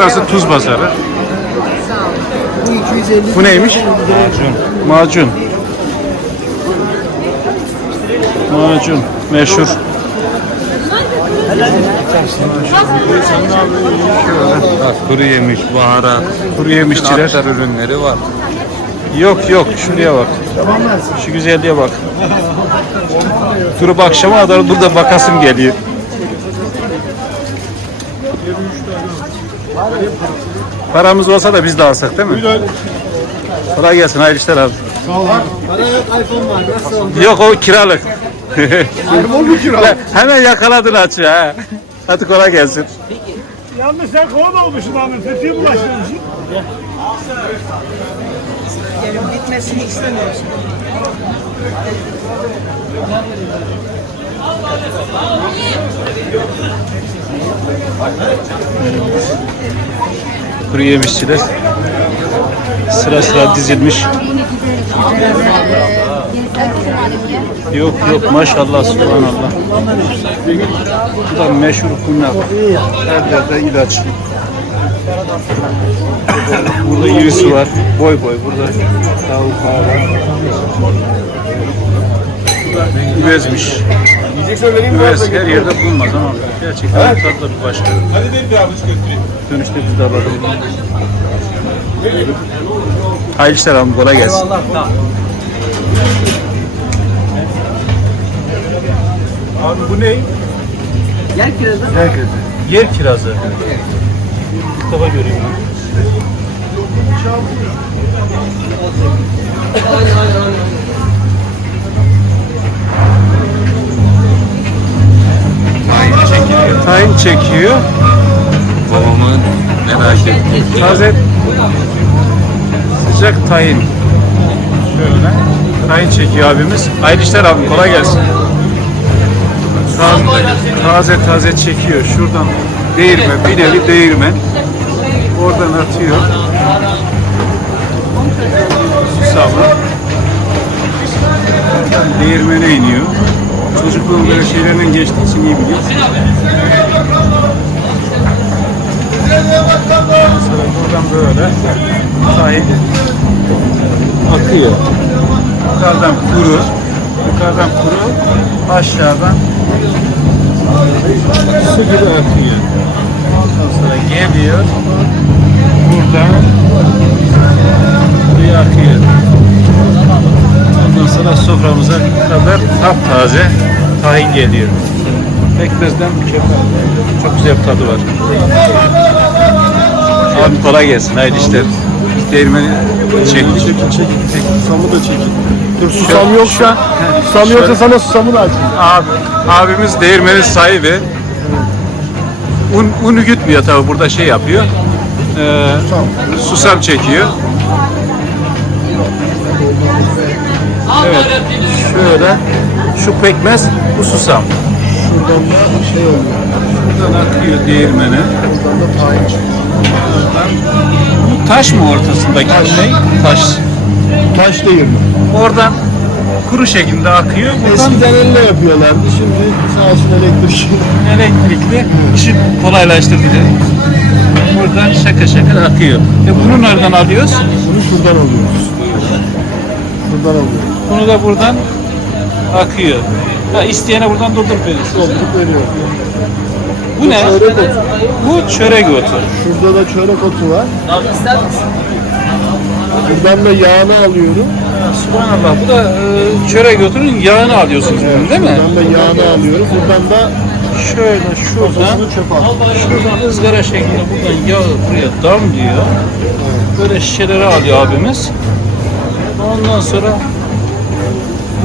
Burası tuz pazarı. Bu 250. Bu neymiş? Macun. Macun. Meşhur. Kuru yemiş, baharat, Kuru yemişçiler. aktar ürünleri var. Yok yok şuraya bak. Şu güzelliğe bak. Durup akşama kadar burada bakasım geliyor. Paramız olsa da biz de alsak değil mi? Kolay gelsin hayırlı işler abi. Para yok iPhone var. Nasıl? Yok o kiralık. iPhone mu kira? Hemen yakaladın açı ha. Hadi kolay gelsin. Yalnız sen kovan olmuşsun abi. Fethiye bulaştırmışsın. Bitmesini istemiyorsun. Kuru yemişçiler sıra sıra dizilmiş. Yok yok maşallah subhanallah. Bu da meşhur kunnak. Her yerde ilaç. Burada irisi var. Boy boy burada. Tavuk var. Üvezmiş. Üvez her yerde bulunmaz ama gerçekten tadı da bir başka. Hadi benim bir avuç götüreyim. Dönüşte biz de alalım. Hayırlı işler abi kolay gelsin. Abi bu ne? Gel kirazı. Yer kirazı. İlk defa görüyorum. Tayin Tayin çekiyor. Babamın merak ettiği. Taze sıcak tayin. Şöyle. Tayin çekiyor abimiz. Hayırlı işler abi kolay gelsin. Taze taze, taze çekiyor. Şuradan değirmen, bir nevi değirmen. Oradan atıyor. Susamı. Değirmene iniyor. Çocukluğum böyle şeylerden geçtiği için iyi biliyor. Böyle sahil akıyor. Yukarıdan kuru, yukarıdan kuru, aşağıdan su gibi akıyor. Ondan sonra geliyor, buradan buraya akıyor. Ondan sonra soframıza kadar taptaze tahin geliyor. Pekmezden mükemmel. Çok güzel bir tadı var. Abi kolay gelsin. Hayırlı işler. Değirmeni. Çekin çekin. Susamı da çekin. Dur susam yok şu an. Susam yoksa sana susamı da açayım. Abi, abimiz değirmenin sahibi. Un, unu gütmüyor tabi burada şey yapıyor. Ee, susam çekiyor. Evet. Şöyle. Şu pekmez, bu susam. Şuradan da şey oluyor. Buradan akıyor değirmene. Buradan da tayin çıkıyor. Bu taş mı ortasındaki şey? Taş. Taş değil mi? Oradan kuru şekilde akıyor. Buradan Eskiden elle yapıyorlardı. Şimdi sağ olsun elektrik. elektrikli işi kolaylaştırdı. Buradan şaka şaka akıyor. E bunu nereden alıyoruz? Bunu şuradan alıyoruz. Şuradan alıyoruz. Bunu da buradan akıyor. Ha, isteyene buradan doldurup veriyorsunuz. Doldurup veriyor. Bu ne? Çörek otu. Bu çörek otu. Şurada da çörek otu var. Buradan da yağını alıyorum. Ha, Subhanallah. Bu da e, çörek otunun yağını alıyorsunuz bunun değil mi? Buradan da yağını alıyorum. Buradan da Şöyle şuradan. Şuradan ızgara şeklinde buradan yağı buraya damlıyor. Böyle şişelere alıyor abimiz. Ondan sonra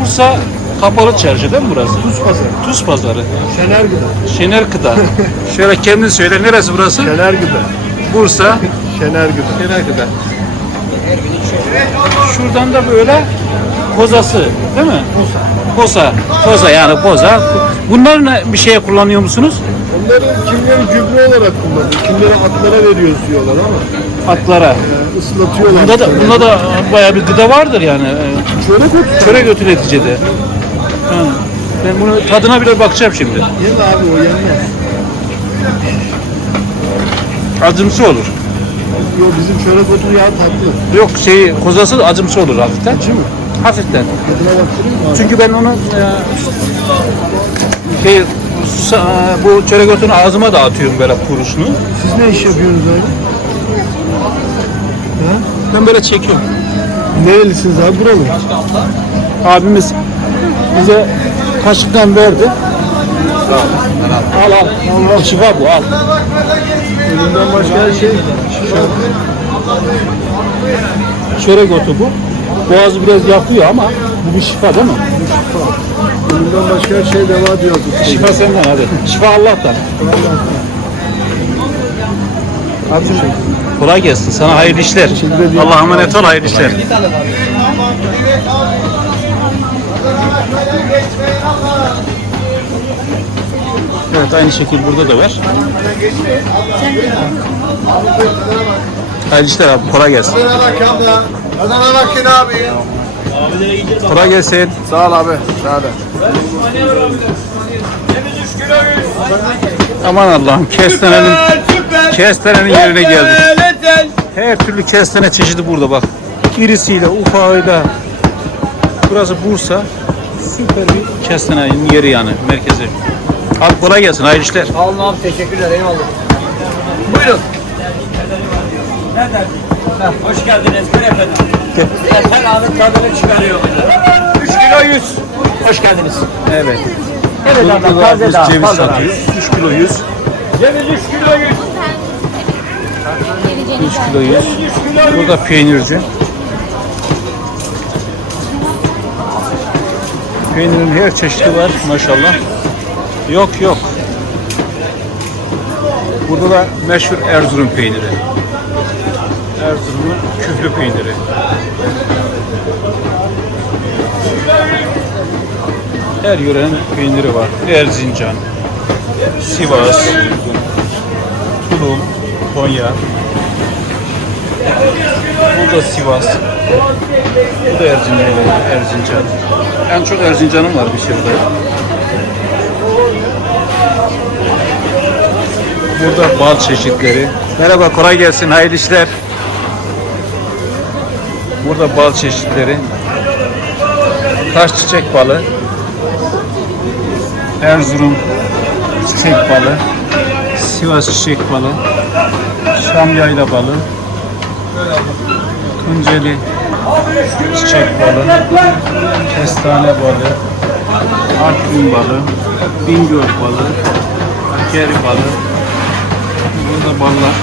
Bursa kapalı çarşı değil mi burası? Tuz pazarı. Tuz pazarı. Şener gıda. Şener Kıda. Şöyle kendin söyle neresi burası? Şener gıda. Bursa. Şener gıda. Şener Kıda. Şuradan da böyle kozası değil mi? Posa. Posa yani poza. Bunları ne- bir şeye kullanıyor musunuz? Onları kimleri gübre olarak kullanıyor, kimleri atlara veriyoruz diyorlar ama Atlara. e, ıslatıyorlar. Bunda da, şöyle. bunda da bayağı bir gıda vardır yani. Ee, Çörek otu. Çörek götü neticede. Ha. Ben bunu tadına bile bakacağım şimdi. Yeme abi o yenmez. acımsı olur. Yo bizim çörek otu yağı tatlı. Yok şey kozası acımsı olur hafiften. Acı mı? Hafiften. Tadına baktırayım mı? Çünkü ben onu e, şey sa- bu çörek otunu ağzıma dağıtıyorum böyle kuruşunu. Siz ne iş yapıyorsunuz abi? Ben böyle çekiyorum. Nerelisiniz abi? Buralı. Abimiz bize kaşıktan verdi. Al al. Allah şifa bu al. Elimden başka her şey. Çörek otu bu. Boğazı biraz yakıyor ama bu bir şifa değil mi? Elimden başka her şey deva diyor. Şifa senden hadi. Şifa Allah'tan. Abicim kolay gelsin. Sana hayırlı işler. Allah'a emanet ol hayırlı işler. Evet aynı şekil burada da var. Hayırlı işler abi kolay gelsin. Adana bakın abi. Kolay gelsin. Sağ ol abi. Sağ ol. Aman Allah'ım kestanenin kestanenin yerine geldik. Her türlü kestane çeşidi burada bak. İrisiyle, ufağıyla. Burası Bursa. Süper bir kestanenin yeri yani merkezi. Abi kolay gelsin, hayırlı işler. Sağ olun abi teşekkürler eyvallah. Buyurun. Hoş geldiniz beyefendi. Her anın tadını çıkarıyor. 3 kilo 100. Hoş geldiniz. Evet. Evet da taze daha. ceviz satıyoruz. 3 kilo 100. Ceviz 3 kilo 100. 3 kilo 100. Burada peynirci. Peynirin her çeşidi var maşallah. Yok yok. Burada da meşhur Erzurum peyniri. Erzurum'un küflü peyniri. Her yörenin peyniri var. Erzincan, Sivas, Tulum, Konya. Bu da Sivas. Bu da Erzincan. Erzincan. En çok Erzincan'ın var bir şeyde. Burada bal çeşitleri. Merhaba, kolay gelsin, hayırlı işler. Burada bal çeşitleri. Taş çiçek balı. Erzurum çiçek balı. Sivas çiçek balı. Şam yayla balı. Tunceli çiçek balı. Kestane balı. Artvin balı. Bingöl balı. Hakkari balı. Burada ballar.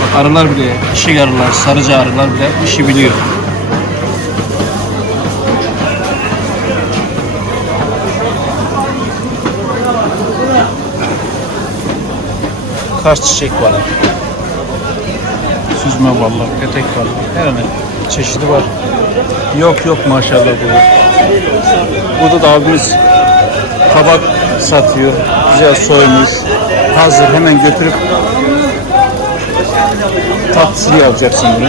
Bak arılar bile, işi arılar, sarıcı arılar bile işi biliyor. Kars çiçek balı. Süzme ballar, petek balı. Her ne çeşidi var. Yok yok maşallah burada. Burada da abimiz kabak satıyor. Güzel soymuş. Hazır hemen götürüp tatlısını yapacaksın bunu.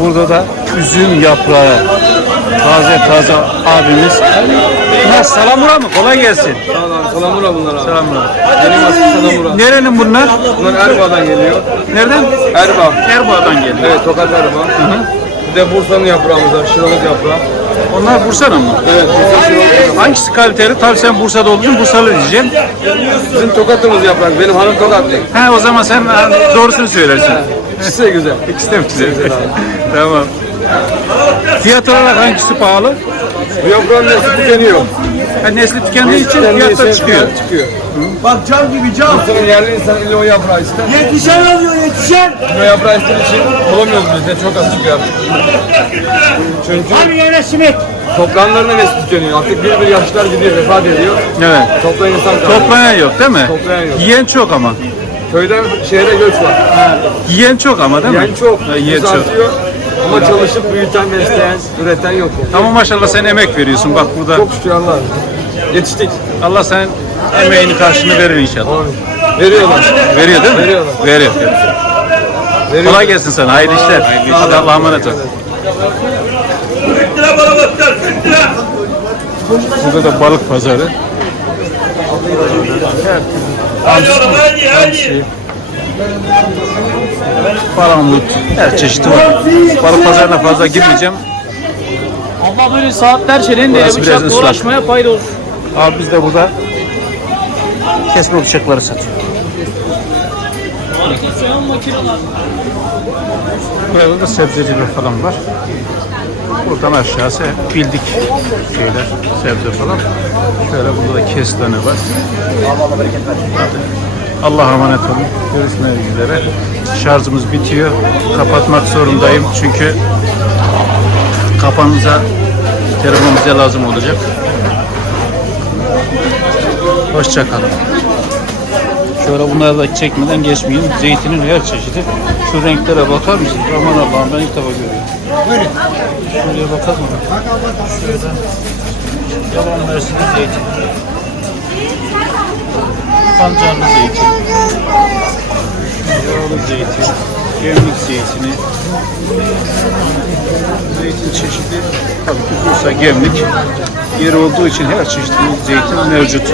Burada da üzüm yaprağı. Taze taze abimiz. Bunlar salamura mı? Kolay gelsin. Salamura bunlar abi. Salamura. Benim aslı salamura. Nerenin bunlar? Bunlar Erbaa'dan geliyor. Nereden? Erbaa. Erbağ'dan geliyor. Evet Tokat Erbaa. Bir de Bursa'nın yaprağımız var. Şıralık yaprağı. Onlar Bursa'nın mı? Evet Bursa Şıralık. Hangisi kaliteli? Tabii sen Bursa'da olduğun için Bursalı diyeceksin. Bizim Tokat'ımız yaprak. Benim hanım Tokatlı. Ha o zaman sen ha, doğrusunu söylersin. İkisi de güzel. İkisi de mi güzel? tamam. Fiyat olarak hangisi pahalı? Bu yaprağın nesli tükeniyor. Ha, nesli tükendiği için fiyatlar çıkıyor. çıkıyor. Bak cam gibi cam. Bursa'nın yerli insan ile o yaprağı ister. Yetişen alıyor yetişen. O yaprağı istediği için bulamıyoruz biz de. Çok az çıkıyor artık. Çünkü Abi yine simit. toplananların nesli tükeniyor. Artık bir bir yaşlar gidiyor, vefat ediyor. Evet. Toplayan insan kalıyor. Toplayan yok değil mi? Toplayan yok. Yiyen çok ama. Köyden şehre göç var. Yiyen çok ama değil mi? Yani çok. Ha, yiyen nüfus çok. artıyor. Ama çalışıp büyüten, besleyen, üreten yok. Yani. Ama maşallah sen emek veriyorsun bak burada. Çok şükür Allah. Yetiştik. Allah sen emeğini karşını verir inşallah. Veriyorlar. Veriyor değil mi? Veriyorlar. Veriyor. Veriyorlar. Kolay gelsin sana. Hayırlı işler. Hadi Allah'a emanet ol. Burada da balık pazarı. Hamsi, hamsi, Palamut, her çeşidi var. Balık pazarına fazla girmeyeceğim. Ama böyle saatler Burası deri biraz bıçakla ıslak. uğraşmaya fayda olur. Abi biz de burada kesme bıçakları satıyor. Harika soyan makineler. Burada da sebzeciler falan var. Buradan aşağısı bildik şeyler, sebze falan. Şöyle burada da kestane var. Allah'a emanet olun. Görüşmek üzere. Şarjımız bitiyor. Kapatmak zorundayım çünkü kafanıza telefon bize lazım olacak. Hoşçakalın. Şöyle bunları da çekmeden geçmeyeyim. Zeytinin her çeşidi. Şu renklere bakar mısınız? Aman Allah'ım ben ilk defa görüyorum. Buyurun. Şuraya bakalım. Şöyle. Yaban mersini zeytin. Pancarlı zeytin. Yağlı zeytin. Gemlik zeytini. Zeytin çeşidi. Tabii ki Bursa gemlik. Yeri olduğu için her çeşit zeytin mevcut.